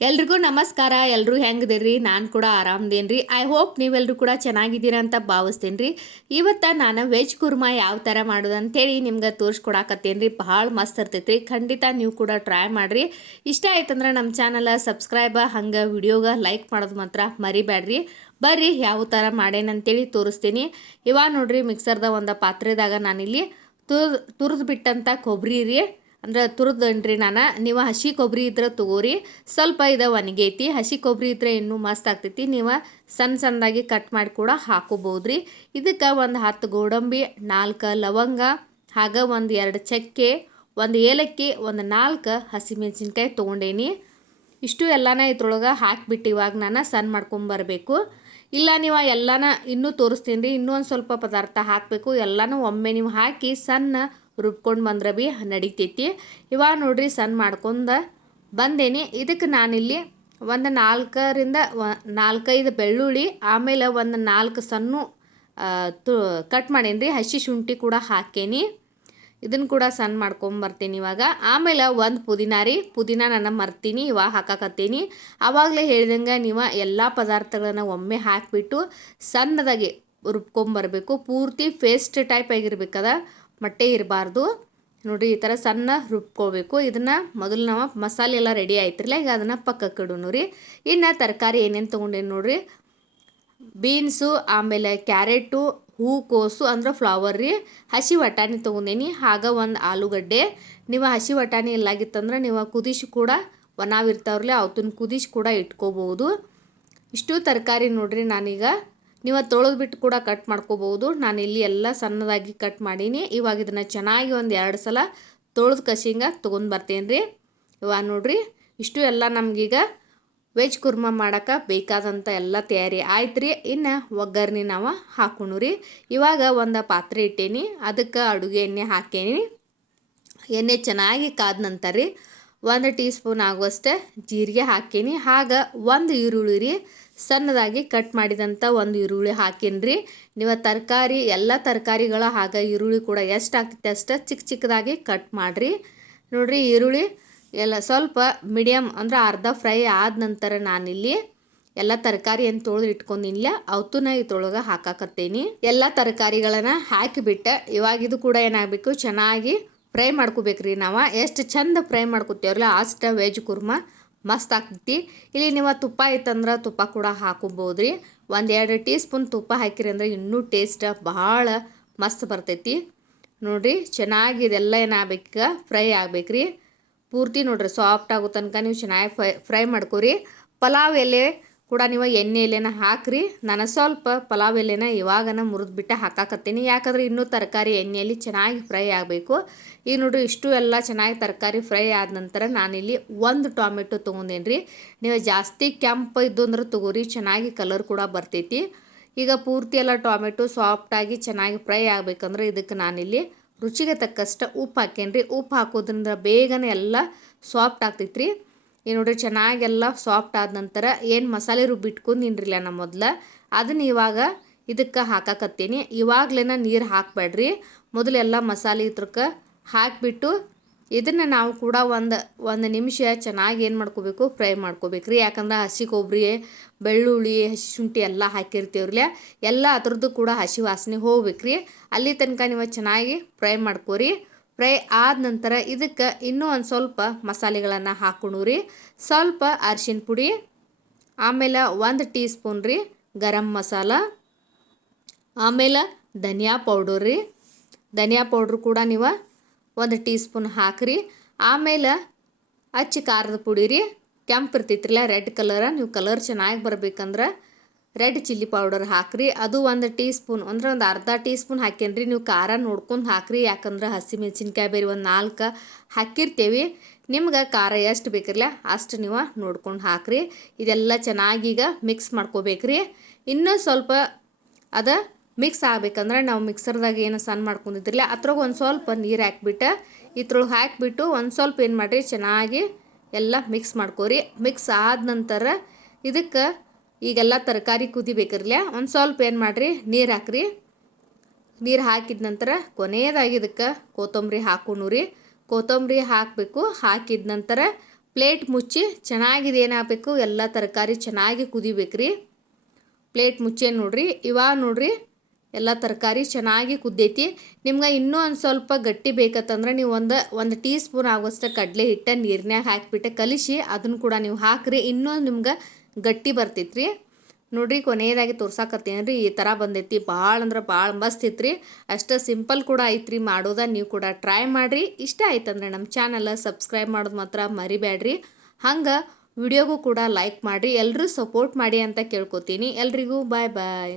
ಎಲ್ರಿಗೂ ನಮಸ್ಕಾರ ಎಲ್ಲರೂ ಹೆಂಗದಿರಿ ನಾನು ಕೂಡ ಆರಾಮದೇನ್ರಿ. ಐ ಹೋಪ್ ನೀವೆಲ್ಲರೂ ಕೂಡ ಚೆನ್ನಾಗಿದ್ದೀರಾ ಅಂತ ಭಾವಿಸ್ತೀನಿ ರೀ ಇವತ್ತು ನಾನು ವೆಜ್ ಕುರ್ಮಾ ಯಾವ ಥರ ಮಾಡೋದು ಅಂತೇಳಿ ನಿಮ್ಗೆ ತೋರಿಸ್ಕೊಡಾಕತ್ತೇನೆ ರೀ ಭಾಳ ಮಸ್ತ್ ಇರ್ತೈತೆ ರೀ ಖಂಡಿತ ನೀವು ಕೂಡ ಟ್ರೈ ಮಾಡಿರಿ. ಇಷ್ಟ ಆಯ್ತಂದ್ರೆ ನಮ್ಮ ಚಾನಲ ಸಬ್ಸ್ಕ್ರೈಬ್, ಹಂಗೆ ವಿಡಿಯೋಗೆ ಲೈಕ್ ಮಾಡೋದು ಮಾತ್ರ ಮರಿಬೇಡ್ರಿ ಬರ್ರಿ, ಯಾವ ಥರ ಮಾಡೇನಂತೇಳಿ ತೋರಿಸ್ತೀನಿ. ಇವಾಗ ನೋಡಿರಿ ಮಿಕ್ಸರ್ದ ಒಂದು ಪಾತ್ರೆದಾಗ ನಾನಿಲ್ಲಿ ತುರ್ ತುರಿದು ಬಿಟ್ಟಂಥ ಕೊಬ್ಬರಿ ರೀ ಅಂದ್ರೆ ತುರಿದನ್ರಿ ನಾನು. ನೀವು ಹಸಿ ಕೊಬ್ಬರಿ ಇದ್ರೆ ತಗೋರಿ. ಸ್ವಲ್ಪ ಇದು ಒಣಗೈತಿ. ಹಸಿ ಕೊಬ್ಬರಿ ಇದ್ರೆ ಇನ್ನೂ ಮಸ್ತ್ ಆಗ್ತೈತಿ. ನೀವು ಸಣ್ಣ ಸಣ್ಣದಾಗಿ ಕಟ್ ಮಾಡಿ ಕೂಡ ಹಾಕೋಬೋದು ರೀ ಇದಕ್ಕೆ ಒಂದು ಹತ್ತು ಗೋಡಂಬಿ, ನಾಲ್ಕು ಲವಂಗ, ಹಾಗೆ ಒಂದು ಎರಡು ಚಕ್ಕೆ, ಒಂದು ಏಲಕ್ಕಿ, ಒಂದು ನಾಲ್ಕು ಹಸಿಮೆಣಸಿನ್ಕಾಯಿ ತೊಗೊಂಡೇನಿ. ಇಷ್ಟು ಎಲ್ಲನ ಇದ್ರೊಳಗೆ ಹಾಕಿಬಿಟ್ಟು ಇವಾಗ ನಾನು ಸಣ್ಣ ಮಾಡ್ಕೊಂಬರ್ಬೇಕು ಇಲ್ಲ ನೀವು ಎಲ್ಲಾನ ಇನ್ನೂ ತೋರಿಸ್ತೀನಿ ರೀ. ಇನ್ನೂ ಒಂದು ಸ್ವಲ್ಪ ಪದಾರ್ಥ ಹಾಕಬೇಕು. ಎಲ್ಲನೂ ಒಮ್ಮೆ ನೀವು ಹಾಕಿ ಸಣ್ಣ ರುಬ್ಕೊಂಡು ಬಂದ್ರೆ ಭೀ ನಡಿತೈತಿ. ಇವಾಗ ನೋಡ್ರಿ ಸಣ್ಣ ಮಾಡ್ಕೊಂಡು ಬಂದೇನಿ. ಇದಕ್ಕೆ ನಾನಿಲ್ಲಿ ಒಂದು ನಾಲ್ಕರಿಂದ ನಾಲ್ಕೈದು ಬೆಳ್ಳುಳ್ಳಿ, ಆಮೇಲೆ ಒಂದು ನಾಲ್ಕು ಸಣ್ಣ ತು, ಕಟ್ ಮಾಡೇನಿ ರೀ ಹಸಿ ಶುಂಠಿ ಕೂಡ ಹಾಕೇನಿ. ಇದನ್ನು ಕೂಡ ಸಣ್ಣ ಮಾಡ್ಕೊಂಬರ್ತೀನಿ ಇವಾಗ. ಆಮೇಲೆ ಒಂದು ಪುದೀನ ರೀ. ಪುದೀನ ನಾನು ಮರ್ತೀನಿ, ಇವಾಗ ಹಾಕಾಕತ್ತೀನಿ. ಆವಾಗಲೇ ಹೇಳ್ದಂಗೆ ನೀವು ಎಲ್ಲ ಪದಾರ್ಥಗಳನ್ನ ಒಮ್ಮೆ ಹಾಕಿಬಿಟ್ಟು ಸಣ್ಣದಾಗಿ ರುಬ್ಕೊಂಬರ್ಬೇಕು ಪೂರ್ತಿ ಫೇಸ್ಟ್ ಟೈಪ್ ಆಗಿರ್ಬೇಕದ. ಮೊಟ್ಟೆ ಇರಬಾರ್ದು. ನೋಡಿರಿ ಈ ಥರ ಸಣ್ಣ ರುಬ್ಕೋಬೇಕು. ಇದನ್ನು ಮೊದಲು ನಾವು ಮಸಾಲೆ ಎಲ್ಲ ರೆಡಿ ಆಯ್ತಿರಲ್ಲ, ಈಗ ಅದನ್ನು ಪಕ್ಕಕ್ಕೆ ಇಡೋಣ ರೀ ಇನ್ನು ತರಕಾರಿ ಏನೇನು ತೊಗೊಂಡೇನು ನೋಡಿರಿ? ಬೀನ್ಸು, ಆಮೇಲೆ ಕ್ಯಾರೆಟು ಹೂಕೋಸು ಅಂದ್ರೆ ಫ್ಲವರ್ ರೀ. ಹಸಿ ವಟಾಣಿ ತೊಗೊಂಡೇನಿ. ಆಗ ಒಂದು ಆಲೂಗಡ್ಡೆ. ನೀವು ಹಸಿ ವಟಾಣಿ ಎಲ್ಲಾಗಿತ್ತಂದ್ರೆ ನೀವು ಕುದಿಸಿ ಕೂಡ ಒಣವಿರ್ತಾವ್ರಲ್ಲ ಅವತ್ತನ್ನ ಕುದಿಸಿ ಕೂಡ ಇಟ್ಕೋಬೋದು. ಇಷ್ಟು ತರಕಾರಿ ನೋಡ್ರಿ ನಾನೀಗ. ನೀವು ತೊಳೆದು ಬಿಟ್ಟು ಕೂಡ ಕಟ್ ಮಾಡ್ಕೋಬೋದು. ನಾನು ಇಲ್ಲಿ ಎಲ್ಲ ಸಣ್ಣದಾಗಿ ಕಟ್ ಮಾಡೀನಿ. ಇವಾಗ ಇದನ್ನು ಚೆನ್ನಾಗಿ ಒಂದು ಎರಡು ಸಲ ತೊಳೆದು ಕಸಿಂಗ ತೊಗೊಂಡು ಬರ್ತೇನೆ ರೀ ಇವಾಗ ನೋಡ್ರಿ, ಇಷ್ಟು ಎಲ್ಲ ನಮಗೀಗ ವೆಜ್ ಕುರ್ಮಾ ಮಾಡೋಕೆ ಬೇಕಾದಂಥ ಎಲ್ಲ ತಯಾರಿ ಆಯ್ತು ರೀ ಇನ್ನು ಒಗ್ಗರಣೆ ನಾವು ಹಾಕೋಣ ರೀ ಇವಾಗ ಒಂದು ಪಾತ್ರೆ ಇಟ್ಟೇನಿ. ಅದಕ್ಕೆ ಅಡುಗೆ ಎಣ್ಣೆ ಹಾಕೇನಿ. ಎಣ್ಣೆ ಚೆನ್ನಾಗಿ ಕಾದ ನಂತರ ರೀ ಒಂದು ಟೀ ಸ್ಪೂನ್ ಆಗುವಷ್ಟೇ ಜೀರಿಗೆ ಹಾಕೀನಿ. ಆಗ ಒಂದು ಈರುಳ್ಳಿ ರೀ, ಸಣ್ಣದಾಗಿ ಕಟ್ ಮಾಡಿದಂಥ ಒಂದು ಈರುಳ್ಳಿ ಹಾಕೀನಿ ರೀ. ನೀವು ತರಕಾರಿ, ಎಲ್ಲ ತರಕಾರಿಗಳ ಹಾಗೆ ಈರುಳ್ಳಿ ಕೂಡ ಎಷ್ಟು ಆಗ್ತೈತೆ ಅಷ್ಟು ಚಿಕ್ಕ ಚಿಕ್ಕದಾಗಿ ಕಟ್ ಮಾಡಿರಿ. ನೋಡಿರಿ ಈರುಳ್ಳಿ ಎಲ್ಲ ಸ್ವಲ್ಪ ಮೀಡಿಯಮ್ ಅಂದ್ರೆ ಅರ್ಧ ಫ್ರೈ ಆದ ನಂತರ ನಾನಿಲ್ಲಿ ಎಲ್ಲ ತರಕಾರಿ ಏನು ತೊಳೆದು ಇಟ್ಕೊಂಡಿಲ್ಲ ನಾ ಇದ್ರೊಳಗೆ ಹಾಕಾಕತ್ತೇನಿ. ಎಲ್ಲ ತರಕಾರಿಗಳನ್ನು ಹಾಕಿಬಿಟ್ಟು ಇವಾಗ ಇದು ಕೂಡ ಏನಾಗಬೇಕು ಚೆನ್ನಾಗಿ ಫ್ರೈ ಮಾಡ್ಕೋಬೇಕ್ರಿ ನಾವು. ಎಷ್ಟು ಚಂದ ಫ್ರೈ ಮಾಡ್ಕೊತೀವಲ್ಲ ಅಷ್ಟು ವೆಜ್ ಕುರ್ಮ ಮಸ್ತ್ ಆಗ್ತೈತಿ. ಇಲ್ಲಿ ನೀವು ತುಪ್ಪ ಇತ್ತಂದ್ರೆ ತುಪ್ಪ ಕೂಡ ಹಾಕೋಬೋದು ರೀ ಒಂದು ಎರಡು ಟೀ ಸ್ಪೂನ್ ತುಪ್ಪ ಹಾಕಿರಿ ಅಂದ್ರೆ ಇನ್ನೂ ಟೇಸ್ಟ್ ಭಾಳ ಮಸ್ತ್ ಬರ್ತೈತಿ. ನೋಡಿರಿ, ಚೆನ್ನಾಗಿ ಇದೆಲ್ಲ ಏನಾಗಬೇಕ ಫ್ರೈ ಆಗ್ಬೇಕ್ರಿ. ಪೂರ್ತಿ ನೋಡಿರಿ ಸಾಫ್ಟ್ ಆಗೋ ತನಕ ನೀವು ಚೆನ್ನಾಗಿ ಫ್ರೈ ಫ್ರೈ ಮಾಡ್ಕೊರಿ. ಪಲಾವ್ ಎಲೆ ಕೂಡ ನೀವು ಎಣ್ಣೆ ಎಲೆನ ಹಾಕ್ರಿ. ನಾನು ಸ್ವಲ್ಪ ಪಲಾವ್ ಎಲೆನ ಇವಾಗನ ಮುರಿದ್ಬಿಟ್ಟು ಹಾಕಾಕತ್ತೀನಿ. ಯಾಕಂದ್ರೆ ಇನ್ನೂ ತರಕಾರಿ ಎಣ್ಣೆಯಲ್ಲಿ ಚೆನ್ನಾಗಿ ಫ್ರೈ ಆಗಬೇಕು. ಈಗ ನೋಡ್ರಿ ಇಷ್ಟು ಎಲ್ಲ ಚೆನ್ನಾಗಿ ತರಕಾರಿ ಫ್ರೈ ಆದ ನಂತರ ನಾನಿಲ್ಲಿ ಒಂದು ಟೊಮೆಟೊ ತೊಗೊಂಡೇನಿ ರೀ ನೀವು ಜಾಸ್ತಿ ಕೆಂಪು ಇದ್ದು ಅಂದ್ರೆ ತೊಗೋರಿ, ಚೆನ್ನಾಗಿ ಕಲರ್ ಕೂಡ ಬರ್ತೈತಿ. ಈಗ ಪೂರ್ತಿ ಎಲ್ಲ ಟೊಮೆಟೊ ಸಾಫ್ಟಾಗಿ ಚೆನ್ನಾಗಿ ಫ್ರೈ ಆಗಬೇಕಂದ್ರೆ ಇದಕ್ಕೆ ನಾನಿಲ್ಲಿ ರುಚಿಗೆ ತಕ್ಕಷ್ಟು ಉಪ್ಪು ಹಾಕೇನ್ರಿ. ಉಪ್ಪು ಹಾಕೋದ್ರಿಂದ ಬೇಗನೆ ಎಲ್ಲ ಸಾಫ್ಟ್ ಆಗ್ತೈತೆ ರೀ ನೋಡಿರಿ ಚೆನ್ನಾಗೆಲ್ಲ ಸಾಫ್ಟ್ ಆದ ನಂತರ ಏನು ಮಸಾಲೆ ರುಬ್ಬಿಟ್ಕೊಂಡಿನ್ರಿಲ್ಲ ನಾ ಮೊದಲು, ಅದನ್ನ ಇವಾಗ ಇದಕ್ಕೆ ಹಾಕಾಕತ್ತೀನಿ. ಇವಾಗಲೇನ ನೀರು ಹಾಕಬೇಡ್ರಿ. ಮೊದಲೆಲ್ಲ ಮಸಾಲೆ ಇದ್ರಕ್ಕೆ ಹಾಕಿಬಿಟ್ಟು ಇದನ್ನು ನಾವು ಕೂಡ ಒಂದು ಒಂದು ನಿಮಿಷ ಚೆನ್ನಾಗಿ ಏನು ಮಾಡ್ಕೋಬೇಕು, ಫ್ರೈ ಮಾಡ್ಕೋಬೇಕು ರೀ ಯಾಕಂದ್ರೆ ಹಸಿ ಕೊಬ್ಬರಿ ಬೆಳ್ಳುಳ್ಳಿ, ಹಸಿ ಶುಂಠಿ ಎಲ್ಲ ಹಾಕಿರ್ತೀವ್ರಲ್ಲ ಎಲ್ಲ ಅದ್ರದ್ದು ಕೂಡ ಹಸಿ ವಾಸನೆ ಹೋಗ್ಬೇಕು ರೀ ಅಲ್ಲಿ ತನಕ ನೀವು ಚೆನ್ನಾಗಿ ಫ್ರೈ ಮಾಡ್ಕೋರಿ. ಫ್ರೈ ಆದ ನಂತರ ಇದಕ್ಕೆ ಇನ್ನೂ ಒಂದು ಸ್ವಲ್ಪ ಮಸಾಲೆಗಳನ್ನು ಹಾಕೊಂಡು ರೀ. ಸ್ವಲ್ಪ ಅರಿಶಿನ ಪುಡಿ, ಆಮೇಲೆ ಒಂದು ಟೀ ಸ್ಪೂನ್ ರೀ ಗರಂ ಮಸಾಲ, ಆಮೇಲೆ ಧನಿಯಾ ಪೌಡರ್ ರೀ. ಧನಿಯಾ ಪೌಡ್ರ್ ಕೂಡ ನೀವು ಒಂದು ಟೀ ಸ್ಪೂನ್ ಹಾಕ್ರಿ ಆಮೇಲೆ ಹಚ್ಚಿ ಖಾರದ ಪುಡಿ ರೀ. ಕೆಂಪು ಇರ್ತೈತ್ರಲ್ಲ, ರೆಡ್ ಕಲರ, ನೀವು ಕಲರ್ ಚೆನ್ನಾಗಿ ಬರ್ಬೇಕಂದ್ರೆ ರೆಡ್ ಚಿಲ್ಲಿ ಪೌಡರ್ ಹಾಕ್ರಿ. ಅದು ಒಂದು ಟೀ ಸ್ಪೂನ್ ಅಂದ್ರೆ ಒಂದು ಅರ್ಧ ಟೀ ಸ್ಪೂನ್ ಹಾಕೇನ್ರಿ ನೀವು ಖಾರ ನೋಡ್ಕೊಂಡು ಹಾಕ್ರಿ. ಯಾಕಂದ್ರೆ ಹಸಿ ಮೆಣಸಿನ್ಕಾಯಿ ಬೇರೆ ಒಂದು ನಾಲ್ಕು ಹಾಕಿರ್ತೀವಿ. ನಿಮ್ಗೆ ಖಾರ ಎಷ್ಟು ಬೇಕಿರಲ್ಲ ಅಷ್ಟು ನೀವು ನೋಡ್ಕೊಂಡು ಹಾಕ್ರಿ. ಇದೆಲ್ಲ ಚೆನ್ನಾಗಿ ಈಗ ಮಿಕ್ಸ್ ಮಾಡ್ಕೋಬೇಕ್ರಿ. ಇನ್ನೂ ಸ್ವಲ್ಪ ಅದು ಮಿಕ್ಸ್ ಆಗ್ಬೇಕಂದ್ರೆ ನಾವು ಮಿಕ್ಸರ್ದಾಗ ಏನು ಸಣ್ಣ ಮಾಡ್ಕೊಂಡಿದ್ರಲ್ಲ ಅದ್ರೊಳಗೆ ಒಂದು ಸ್ವಲ್ಪ ನೀರು ಹಾಕ್ಬಿಟ್ಟು ಇದ್ರೊಳಗೆ ಹಾಕಿಬಿಟ್ಟು ಒಂದು ಸ್ವಲ್ಪ ಏನು ಮಾಡಿರಿ, ಚೆನ್ನಾಗಿ ಎಲ್ಲ ಮಿಕ್ಸ್ ಮಾಡ್ಕೋರಿ. ಮಿಕ್ಸ್ ಆದ ನಂತರ ಇದಕ್ಕೆ ಈಗೆಲ್ಲ ತರಕಾರಿ ಕುದಿಬೇಕಿರಲಿ, ಒಂದು ಸ್ವಲ್ಪ ಏನು ಮಾಡಿರಿ, ನೀರು ಹಾಕ್ರಿ. ನೀರು ಹಾಕಿದ ನಂತರ ಕೊನೆಯದಾಗಿ ಇದಕ್ಕೆ ಕೊತ್ತಂಬರಿ ಹಾಕೋಣ ರೀ. ಕೊತ್ತಂಬರಿ ಹಾಕಬೇಕು, ಹಾಕಿದ ನಂತರ ಪ್ಲೇಟ್ ಮುಚ್ಚಿ ಚೆನ್ನಾಗಿದೆ ಏನಾಗಬೇಕು, ಎಲ್ಲ ತರಕಾರಿ ಚೆನ್ನಾಗಿ ಕುದಿಬೇಕ್ರಿ ಪ್ಲೇಟ್ ಮುಚ್ಚೇ ನೋಡ್ರಿ, ಇವಾಗ ನೋಡ್ರಿ ಎಲ್ಲ ತರಕಾರಿ ಚೆನ್ನಾಗಿ ಕುದ್ದೈತಿ. ನಿಮ್ಗೆ ಇನ್ನೂ ಒಂದು ಸ್ವಲ್ಪ ಗಟ್ಟಿ ಬೇಕತ್ತಂದ್ರೆ ನೀವು ಒಂದು ಒಂದು ಟೀ ಸ್ಪೂನ್ ಆಗುವಷ್ಟು ಕಡಲೆ ಹಿಟ್ಟ ನೀರಿನಾಗ ಹಾಕಿಬಿಟ್ಟು ಕಲಿಸಿ ಅದನ್ನು ಕೂಡ ನೀವು ಹಾಕ್ರಿ. ಇನ್ನೂ ನಿಮ್ಗೆ ಗಟ್ಟಿ ಬರ್ತೈತ್ರಿ. ನೋಡ್ರಿ ಕೊನೆಯದಾಗಿ ತೋರ್ಸಾಕತ್ತೀನಿ ರೀ ಈ ಥರ ಬಂದೈತಿ. ಭಾಳ ಅಂದ್ರೆ ಭಾಳ ಮಸ್ತ್ ಐತ್ರಿ. ಅಷ್ಟು ಸಿಂಪಲ್ ಕೂಡ ಐತ್ರಿ, ಮಾಡೋದ ನೀವು ಕೂಡ ಟ್ರೈ ಮಾಡಿರಿ. ಇಷ್ಟ ಆಯ್ತಂದ್ರೆ ನಮ್ಮ ಚಾನಲ್ ಸಬ್ಸ್ಕ್ರೈಬ್ ಮಾಡೋದು ಮಾತ್ರ ಮರಿಬೇಡ್ರಿ ಹಂಗೆ ವಿಡಿಯೋಗೂ ಕೂಡ ಲೈಕ್ ಮಾಡಿರಿ ಎಲ್ಲರೂ ಸಪೋರ್ಟ್ ಮಾಡಿ ಅಂತ ಕೇಳ್ಕೊತೀನಿ. ಎಲ್ರಿಗೂ ಬಾಯ್ ಬಾಯ್.